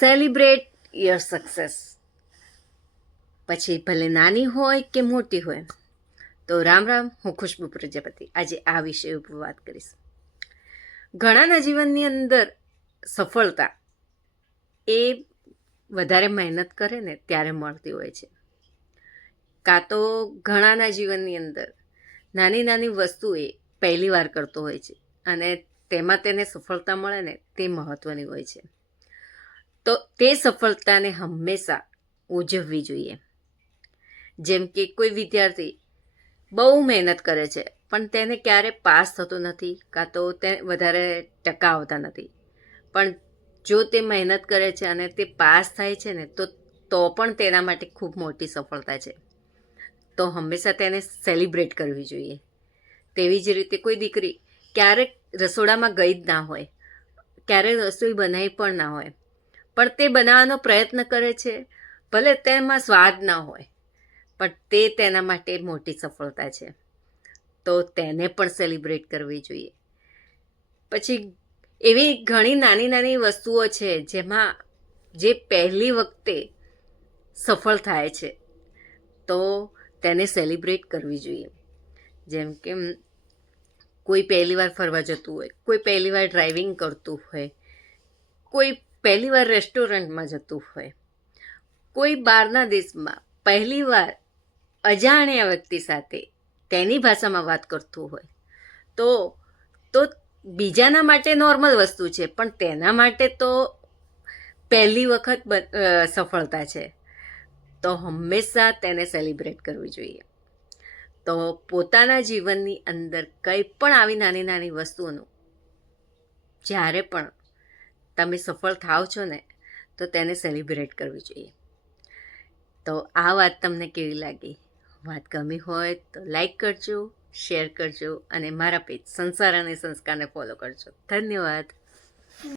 Celebrate your success. પછી ભલે નાની હોય કે મોટી હોય. તો રામ રામ, હું ખુશ્બુ પ્રજાપતિ. આજે આ વિષય ઉપર વાત કરીશ. ઘણાના જીવનની અંદર સફળતા એ વધારે મહેનત કરે ને ત્યારે મળતી હોય છે. કાં તો ઘણાના જીવનની અંદર નાની નાની વસ્તુ એ પહેલી વાર કરતો હોય છે અને તેમાં તેને સફળતા મળે ને તે મહત્ત્વની હોય છે. તો તે સફળતાને હંમેશા ઉજવવી જોઈએ. જેમ કે કોઈ વિદ્યાર્થી બહુ મહેનત કરે છે પણ તેને ક્યારે પાસ થતો નથી, કાં તો તે વધારે ટકા આવતા નથી. પણ જો તે મહેનત કરે છે અને તે પાસ થાય છે ને તો પણ તેના માટે ખૂબ મોટી સફળતા છે. તો હંમેશા તેને સેલિબ્રેટ કરવી જોઈએ. તેવી જ રીતે કોઈ દીકરી ક્યારેક રસોડામાં ગઈ જ ના હોય, ક્યારેક રસોઈ બનાવી પણ ના હોય, પણ તે બનાવવાનો પ્રયત્ન કરે છે. ભલે તેમાં સ્વાદ ના હોય, પણ તે તેના માટે મોટી સફળતા છે. તો તેને પણ સેલિબ્રેટ કરવી જોઈએ. પછી એવી ઘણી નાની નાની વસ્તુઓ છે જેમાં જે પહેલી વખતે સફળ થાય છે તો તેને સેલિબ્રેટ કરવી જોઈએ. જેમ કે કોઈ પહેલી વાર ફરવા જતું હોય, કોઈ પહેલી વાર ડ્રાઇવિંગ કરતું હોય, કોઈ પહેલી વાર રેસ્ટોરન્ટમાં જતું હોય, કોઈ બહારના દેશમાં પહેલી વાર અજાણ્યા વ્યક્તિ સાથે તેની ભાષામાં વાત કરતું હોય, તો બીજાના માટે નોર્મલ વસ્તુ છે, પણ તેના માટે તો પહેલી વખત સફળતા છે. તો હંમેશા તેને સેલિબ્રેટ કરવી જોઈએ. તો પોતાના જીવનની અંદર કંઈ પણ આવી નાની નાની વસ્તુઓનું જ્યારે પણ તમે સફળ થાવ છો ને તો તેને સેલિબ્રેટ કરવી જોઈએ. તો આ વાત તમને કેવી લાગી? વાત ગમી હોય તો લાઈક કરજો, શેર કરજો અને મારા પેજ સંસાર અને સંસ્કારને ફોલો કરજો. ધન્યવાદ.